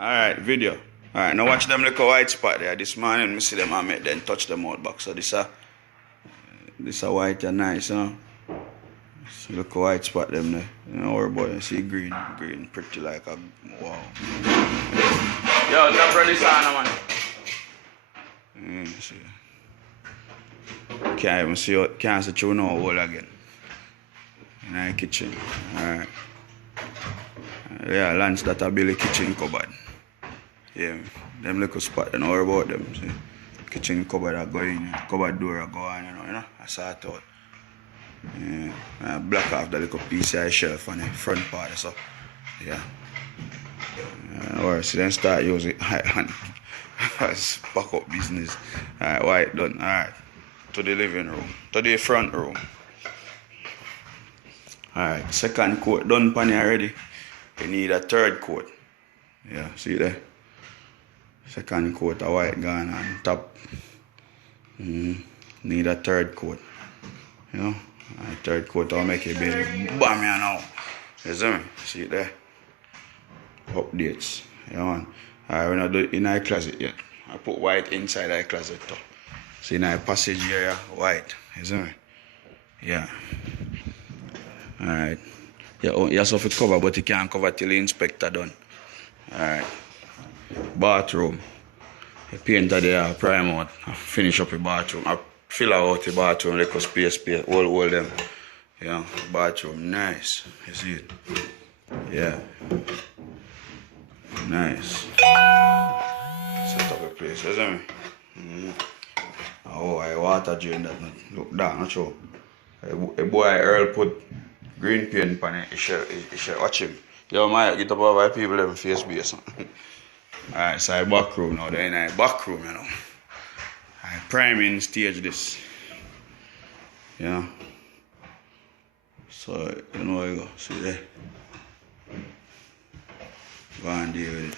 Alright, video. Alright, now watch them little white spot there. This morning, I see them and make them touch them out back. So this a white and nice, huh? See look white spot them there. You know, worry about it. See green, pretty like a wow. Yo, drop ready sana man. See. Can't even see can't see through no hole again. In the kitchen. Alright. Yeah, lunch that a Billy kitchen cupboard. Yeah, them little spot, don't worry about them. See, kitchen cupboard I go in, cupboard door I go on, you know, I sort out. Yeah, I block off the little PCI shelf on the front part, so yeah. Or see then start using high hand. Pack up business. Alright, white done. Alright. To the living room. To the front room. Alright, second coat done pan already. You need a third coat. Yeah, see there? Second coat of white gone on top. Need a third coat. You know? A third coat will make it big. Bam, you know. You see me? See it there? Updates. Yeah, man. Alright, we're not doing it in our closet yet. I put white inside our closet too. See in our passage area, white. You see me? Yeah. Alright. Yeah, you have to cover, but you can't cover till the inspector done. Alright. Bathroom. You paint there, prime out, finish up the bathroom. I fill out the bathroom, like a space, all them. Yeah, bathroom, nice. You see it? Yeah. Nice. Set up a place, you see me? Oh, I water drain that. Look down, not sure. A boy Earl put green paint on it, he should watch him. Yo, my get up over people them face base. Alright, so I back room now, then I back room, you know. I priming stage this. Yeah. So you know how you go. See there. Go and deal with it.